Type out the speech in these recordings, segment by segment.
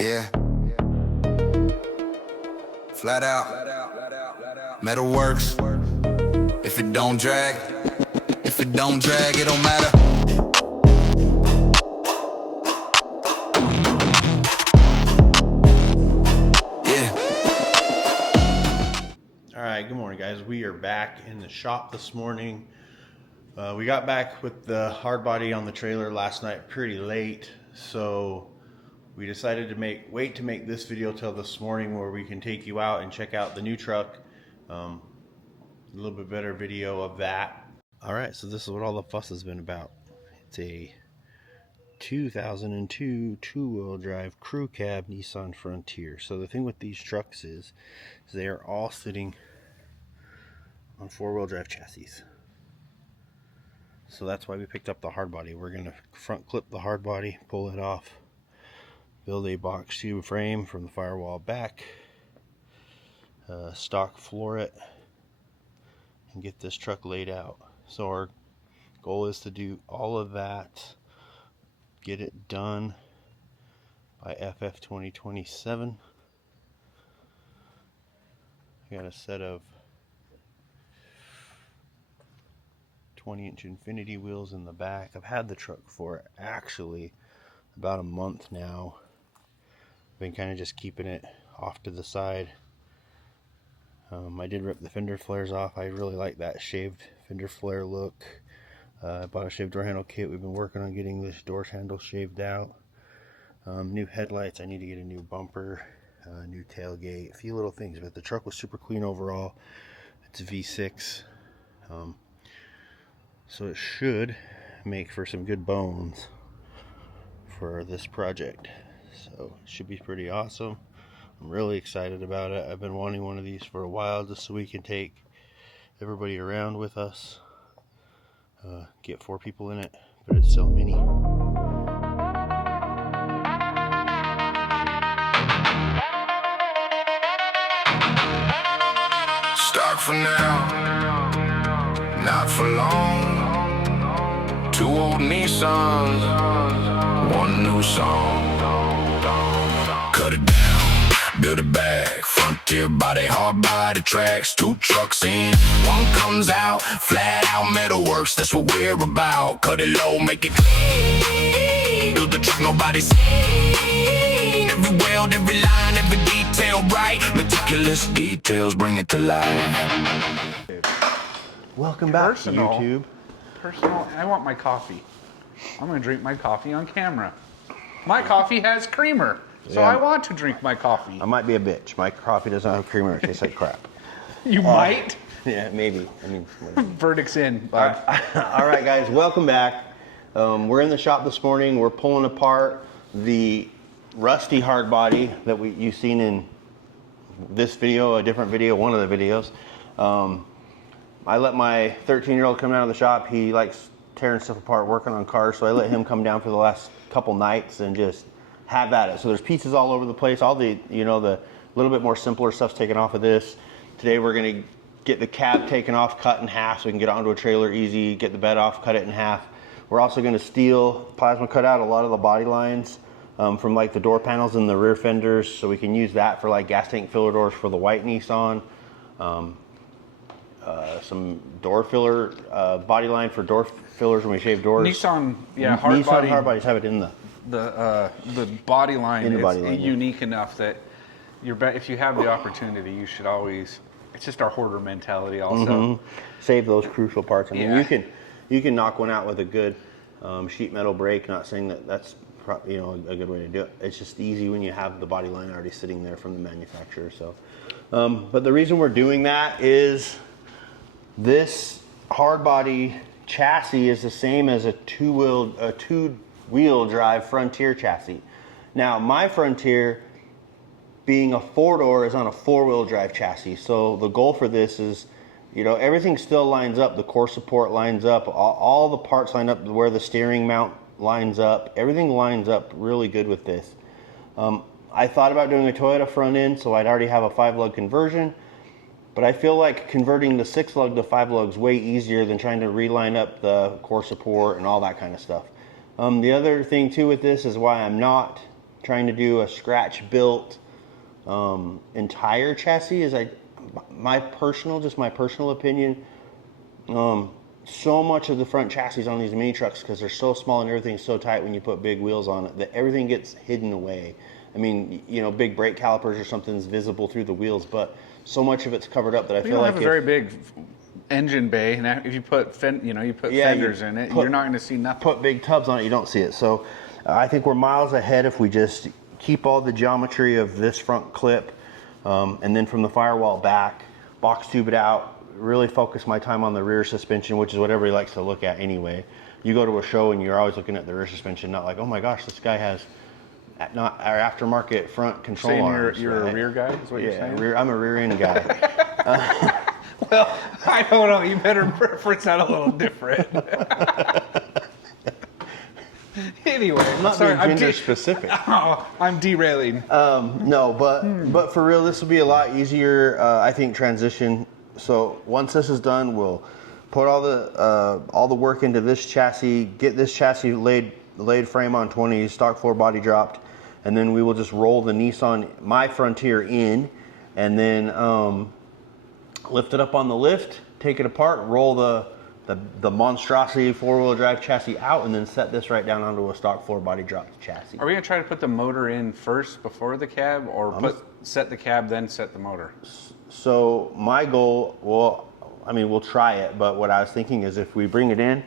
Yeah. Flat out. Metalworks. If it don't drag, it don't matter. Yeah. All right, good morning, guys. We are back in the shop this morning. We got back with the hard body on the trailer last night pretty late, so we decided to wait to make this video till this morning where we can take you out and check out the new truck. A little bit better video of that. All right, so this is what all the fuss has been about. It's a 2002 two-wheel drive crew cab Nissan Frontier. So the thing with these trucks is they are all sitting on four-wheel drive chassis. So that's why we picked up the hard body. We're gonna front clip the hard body, pull it off, build a box tube frame from the firewall back, stock floor it, and get this truck laid out. So our goal is to do all of that, get it done by FF 2027. I got a set of 20-inch infinity wheels in the back. I've had the truck for actually about a month now. Been kind of just keeping it off to the side. I did rip the fender flares off. I really like that shaved fender flare look. I bought a shaved door handle kit. We've been working on getting this door handle shaved out. New headlights. I need to get a new bumper, new tailgate, a few little things, but the truck was super clean overall. It's a V6. So it should make for some good bones for this project. So it should be pretty awesome. I'm really excited about it. I've been wanting one of these for a while just so we can take everybody around with us. Get 4 people in it, but it's still mini. Start for now, not for long. 2 old Nissans, 1 new song. Cut it down, build it back. Frontier body, hard body tracks. 2 trucks in, 1 comes out. Flat out Metalworks, that's what we're about. Cut it low, make it clean. Build the truck nobody's seen. Every weld, every line, every detail right. Meticulous details bring it to life. Welcome back, Personal. YouTube. Personal, I want my coffee. I'm gonna drink my coffee on camera. My coffee has creamer, so Yeah. I want to drink my coffee. I might be a bitch. My coffee doesn't have creamer. It tastes like crap. You might. Yeah, maybe. I mean, whatever. Verdict's in, bud. All right, guys, welcome back. We're in the shop this morning. We're pulling apart the rusty hard body that you've seen in this video, a different video, one of the videos. I let my 13-year-old come down to the shop. He likes tearing stuff apart, working on cars, so I let him come down for the last couple nights and just have at it. So there's pieces all over the place. All the, the little bit more simpler stuff's taken off of this. Today we're gonna get the cab taken off, cut in half so we can get it onto a trailer easy, get the bed off, cut it in half. We're also gonna plasma cut out a lot of the body lines from like the door panels and the rear fenders, so we can use that for like gas tank filler doors for the white Nissan. Some door filler, body line for door fillers when we shave doors. Nissan, yeah, hard Nissan body. hard bodies have it in The body line In the is body line, yeah. unique enough that if you have the opportunity, you should always. It's just our hoarder mentality, also. Save those crucial parts. I mean, Yeah. you can knock one out with a good sheet metal brake. Not saying that that's a good way to do it. It's just easy when you have the body line already sitting there from the manufacturer. So, but the reason we're doing that is this hard body chassis is the same as a two-wheel drive Frontier chassis. Now, my Frontier, being a 4-door, is on a 4-wheel drive chassis. So the goal for this is, everything still lines up. The core support lines up. All the parts line up where the steering mount lines up. Everything lines up really good with this. I thought about doing a Toyota front end, so I'd already have a 5-lug conversion. But I feel like converting the 6-lug to 5 lugs way easier than trying to reline up the core support and all that kind of stuff. The other thing too with this is why I'm not trying to do a scratch built entire chassis is my personal opinion. So much of the front chassis on these mini trucks, because they're so small and everything's so tight when you put big wheels on it, that everything gets hidden away. I mean, you know, big brake calipers or something's visible through the wheels, but so much of it's covered up that I feel like you don't have a very big engine bay, and if you put fenders in it, you're not going to see nothing. Put big tubs on it, you don't see it. So I think we're miles ahead if we just keep all the geometry of this front clip, and then from the firewall back, box tube it out. Really focus my time on the rear suspension, which is what everybody likes to look at anyway. You go to a show and you're always looking at the rear suspension, not like, oh my gosh, this guy has not our aftermarket front control saying arms. You're a rear guy, is what you're saying? I'm a rear end guy. Well, I don't know. You better preference that a little different. Anyway, I'm not being gender specific. Oh, I'm derailing. No, but for real, this will be a lot easier, I think, transition. So once this is done, we'll put all the work into this chassis, get this chassis laid frame on 20, stock floor body dropped, and then we will just roll the Nissan My Frontier in, and then lift it up on the lift, take it apart, roll the monstrosity four-wheel drive chassis out, and then set this right down onto a stock floor body dropped chassis. Are we gonna try to put the motor in first before the cab, or set the cab then set the motor? So my goal, we'll try it, but what I was thinking is if we bring it in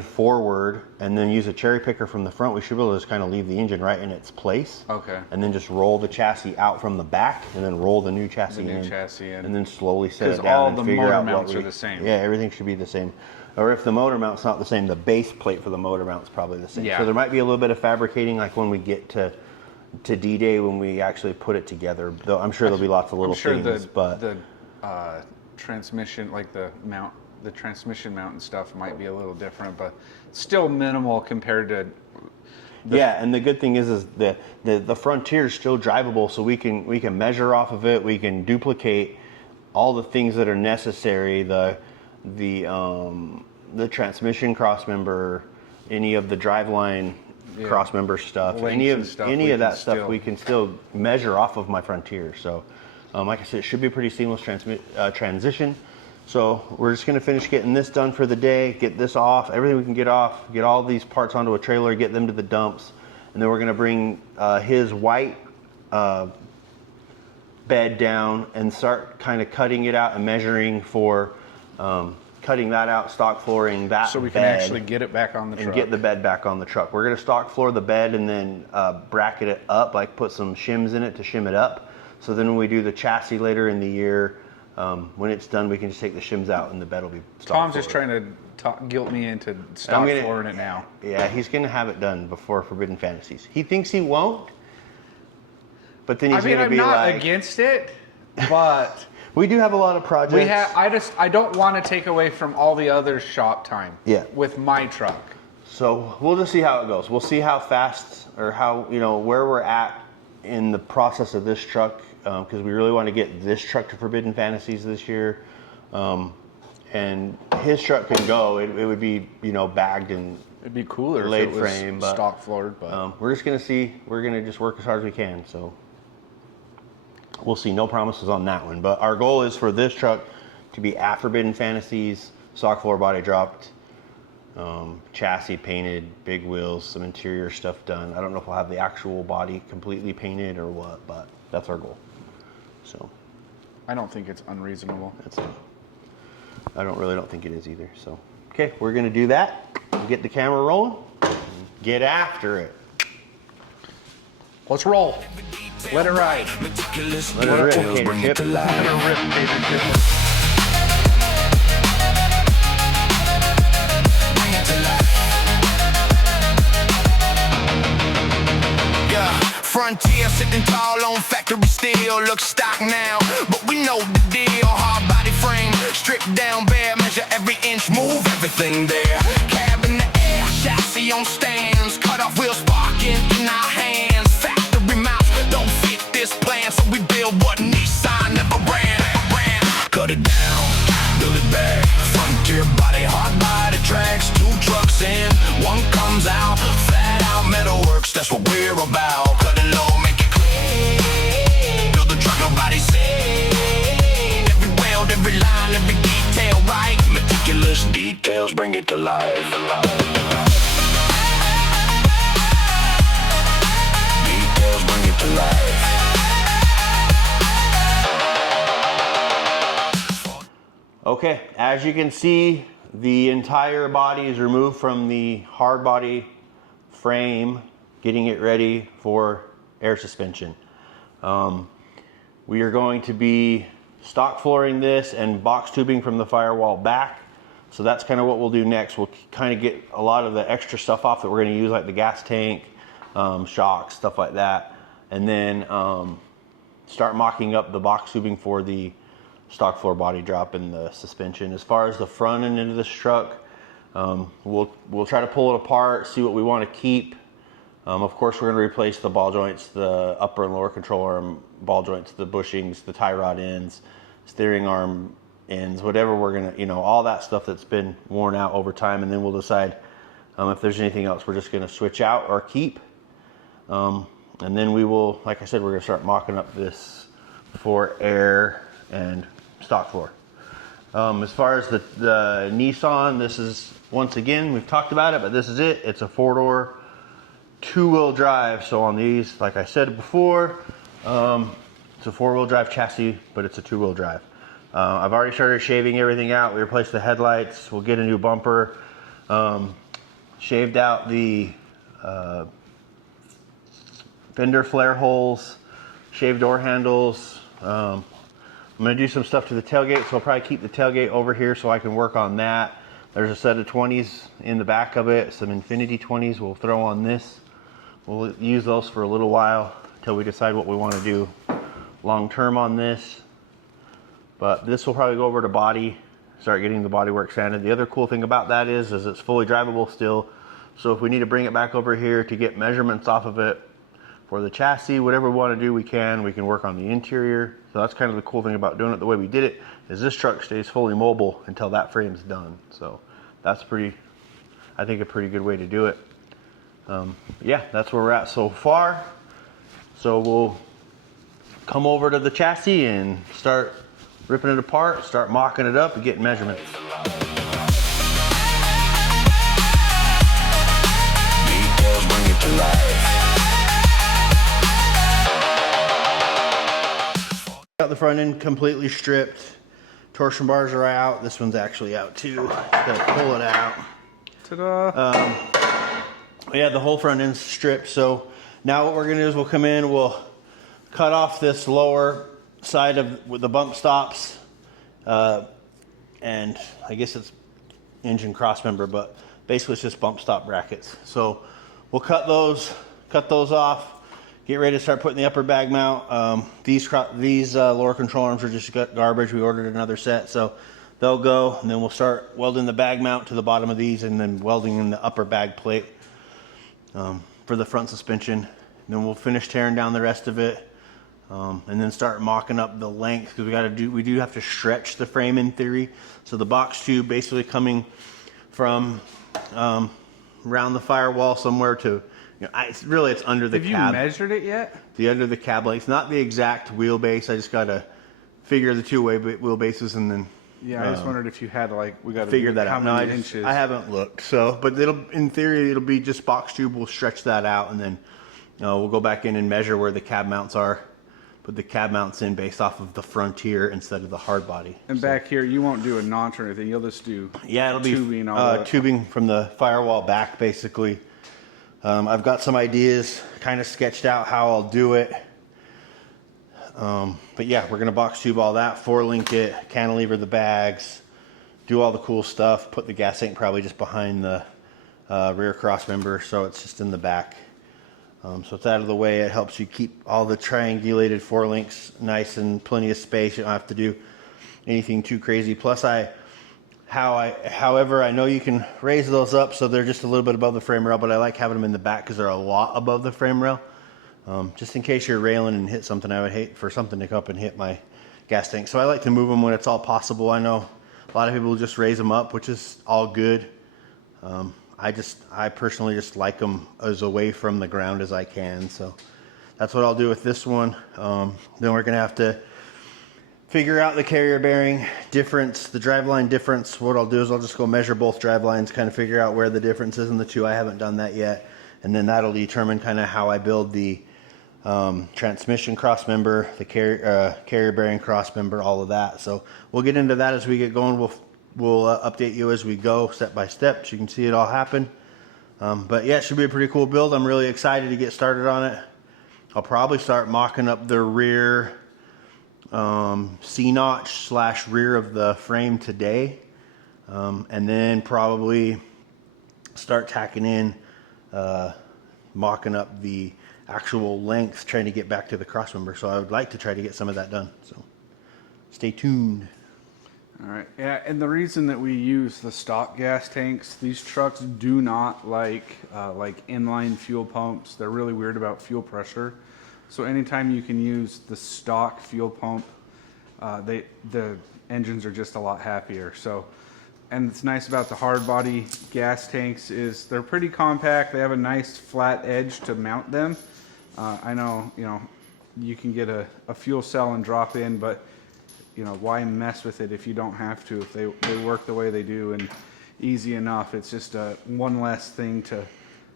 forward and then use a cherry picker from the front, we should be able to just kind of leave the engine right in its place. Okay. And then just roll the chassis out from the back and then roll the new chassis in. And then slowly set it down and figure out what mounts are the same. Yeah, everything should be the same. Or if the motor mount's not the same, the base plate for the motor mount's probably the same. Yeah. So there might be a little bit of fabricating like when we get to D-Day when we actually put it together. Though I'm sure there'll be lots of little things. But the transmission, like the transmission mount and stuff, might be a little different, but still minimal compared to. Yeah, and the good thing is the Frontier is still drivable, so we can measure off of it. We can duplicate all the things that are necessary. The transmission crossmember, any of the driveline. Yeah. Crossmember stuff, any of that stuff we can still measure off of my Frontier. So like I said, it should be a pretty seamless transition. So we're just going to finish getting this done for the day, get this off, everything we can get off, get all these parts onto a trailer, get them to the dumps, and then we're going to bring his white bed down and start kind of cutting it out and measuring for cutting that out, stock flooring that so we can actually get it back on the truck. And get the bed back on the truck. We're going to stock floor the bed and then bracket it up, like put some shims in it to shim it up. So then when we do the chassis later in the year, when it's done, we can just take the shims out and the bed will be stock Tom's floored. just trying to guilt me into stock flooring it now. Yeah, he's going to have it done before Forbidden Fantasies. He thinks he won't, but then he's going to be like... I'm not against it, but... We do have a lot of projects. I don't want to take away from all the other shop time. Yeah. With my truck. So we'll just see how it goes. We'll see how fast or how where we're at in the process of this truck, because we really want to get this truck to Forbidden Fantasies this year. And his truck can go. It would be bagged and it'd be cooler laid if it frame, was but stock floored. But we're just gonna see. We're gonna just work as hard as we can. So. We'll see, no promises on that one. But our goal is for this truck to be at Forbidden Fantasies, stock floor body dropped, chassis painted, big wheels, some interior stuff done. I don't know if we'll have the actual body completely painted or what, but that's our goal. So I don't think it's unreasonable. I don't think it is either. So okay, we're gonna do that. We'll get the camera rolling. Get after it. Let's roll. Let it ride. Let it rip, Cater Chip. Let it rip, Cater Chip. Yeah, Frontier sitting tall on factory steel. Looks stock now, but we know the deal. Hard body frame, stripped down bare, measure every inch, move everything there. Cab in the air, chassis on stands, cut off wheels sparking in our hands. Factory mounts don't fit this plan, so we build what Nissan never ran. Cut it down, build it back. Frontier body, hard body tracks, 2 trucks in, one comes out. FlatOut Metalworks, that's what bring it to life. Details bring it to life. Okay, as you can see, the entire body is removed from the hard body frame, getting it ready for air suspension. We are going to be stock flooring this and box tubing from the firewall back. So that's kind of what we'll do next. We'll kind of get a lot of the extra stuff off that we're going to use, like the gas tank, shocks, stuff like that. And then start mocking up the box tubing for the stock floor body drop and the suspension. As far as the front end of this truck, we'll try to pull it apart, see what we want to keep. Of course, we're going to replace the ball joints, the upper and lower control arm ball joints, the bushings, the tie rod ends, steering arm ends, whatever we're going to, you know, all that stuff that's been worn out over time. And then we'll decide if there's anything else we're just going to switch out or keep. And then we will, like I said, we're going to start mocking up this for air and stock floor. As far as the Nissan, this is, once again, we've talked about it, but this is it. It's a 4-door, 2-wheel drive. So on these, like I said before, it's a 4-wheel drive chassis, but it's a 2-wheel drive. I've already started shaving everything out. We replaced the headlights. We'll get a new bumper. Shaved out the fender flare holes, shaved door handles. I'm going to do some stuff to the tailgate, so I'll probably keep the tailgate over here so I can work on that. There's a set of 20s in the back of it, some Infinity 20s we'll throw on this. We'll use those for a little while until we decide what we want to do long term on this. But this will probably go over to body, start getting the bodywork sanded. The other cool thing about that is it's fully drivable still. So if we need to bring it back over here to get measurements off of it for the chassis, whatever we want to do, we can work on the interior. So that's kind of the cool thing about doing it the way we did it, is this truck stays fully mobile until that frame's done. So that's I think a pretty good way to do it. Yeah, that's where we're at so far. So we'll come over to the chassis and start ripping it apart, start mocking it up and getting measurements. Details bring it to life. Got the front end completely stripped. Torsion bars are out. This one's actually out too. Just gotta pull it out. Ta-da! Yeah, the whole front end's stripped. So now what we're gonna do is we'll come in, we'll cut off this lower side with the bump stops, and I guess it's engine cross member, but basically it's just bump stop brackets. So we'll cut those off. Get ready to start putting the upper bag mount. These lower control arms are just garbage. We ordered another set, so they'll go, and then we'll start welding the bag mount to the bottom of these, and then welding in the upper bag plate for the front suspension. And then we'll finish tearing down the rest of it, and then start mocking up the length, because we do have to stretch the frame in theory. So the box tube basically coming from around the firewall somewhere to, it's under the cab. Have you measured it yet? The under the cab length, not the exact wheelbase. I just gotta figure the two-way wheelbases, and then yeah. I just wondered if you had we got to figure that out. How many inches? I haven't looked. So, but in theory, it'll be just box tube. We'll stretch that out, and then we'll go back in and measure where the cab mounts are. Put the cab mounts in based off of the Frontier instead of the hard body. And back here, you won't do a notch or anything. You'll just do it'll tubing. Be tubing from the firewall back, basically. I've got some ideas, kind of sketched out how I'll do it. But yeah, we're gonna box tube all that, 4-link it, cantilever the bags, do all the cool stuff, put the gas tank probably just behind the rear cross member, so it's just in the back. So it's out of the way. It helps you keep all the triangulated 4-links nice and plenty of space. You don't have to do anything too crazy. Plus however, I know you can raise those up so they're just a little bit above the frame rail, but I like having them in the back because they're a lot above the frame rail. Just in case you're railing and hit something, I would hate for something to come up and hit my gas tank. So I like to move them when it's all possible. I know a lot of people just raise them up, which is all good. I personally just like them as away from the ground as I can. So that's what I'll do with this one. Then we're gonna have to figure out the carrier bearing difference, the driveline difference. What I'll do is I'll just go measure both drivelines, kind of figure out where the difference is in the two. I haven't done that yet. And then that'll determine kind of how I build the transmission cross member, the carrier bearing cross member, all of that. So we'll get into that as we get going. We'll update you as we go, step by step, so you can see it all happen. But yeah, it should be a pretty cool build. I'm really excited to get started on it. I'll probably start mocking up the rear C-notch / rear of the frame today, and then probably start tacking in, mocking up the actual length, trying to get back to the crossmember. So I would like to try to get some of that done. So stay tuned. All right. Yeah, and the reason that we use the stock gas tanks, these trucks do not like inline fuel pumps. They're really weird about fuel pressure. So anytime you can use the stock fuel pump, the engines are just a lot happier. So, and it's nice about the hard body gas tanks is they're pretty compact. They have a nice flat edge to mount them. I know, you can get a fuel cell and drop in, but why mess with it if you don't have to? If they work the way they do and easy enough, it's just one less thing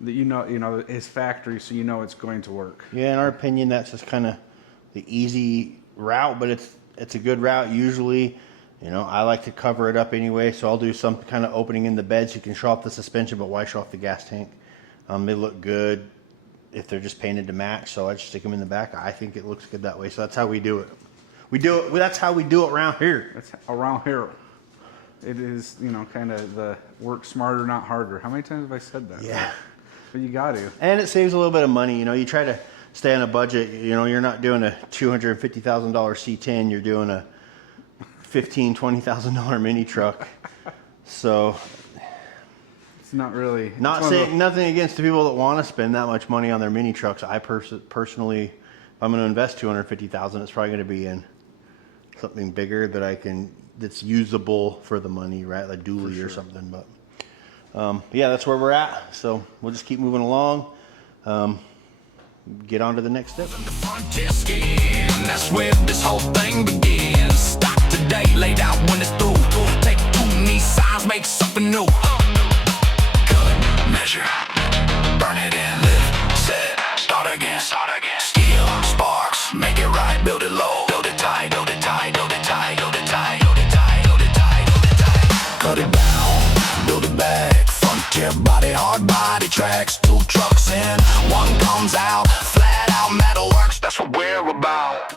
that is factory, so it's going to work. Yeah, in our opinion, that's just kind of the easy route, but it's a good route. Usually, I like to cover it up anyway, so I'll do some kind of opening in the bed so you can show off the suspension, but why show off the gas tank? They look good if they're just painted to match, so I just stick them in the back. I think it looks good that way, so that's how we do it. That's how we do it around here. That's around here. It is, kind of the work smarter, not harder. How many times have I said that? Yeah. But you got to. And it saves a little bit of money. You try to stay on a budget. You're not doing a $250,000 C10. You're doing a $15,000, $20,000 mini truck. So it's not really. Not saying nothing against the people that want to spend that much money on their mini trucks. I personally, if I'm going to invest $250,000, it's probably going to be in something bigger that's usable for the money, right? Like dually or something. But yeah, that's where we're at. So we'll just keep moving along. Get on to the next step. Frontier skin, that's where this whole thing begins. Stop today, laid out when it's through. Take 2 Nissans, make something new. Cut, measure, burn it in, lift, set, start again. Steel, sparks, make it right, build it low, build it tight, build it tight, build it tight, build it tight, build it tight, build it tight, build it tight. Cut it down, build it back. Frontier body, hard body tracks. 2 trucks in, one comes out. FlatOut Metalworks, that's what we're about.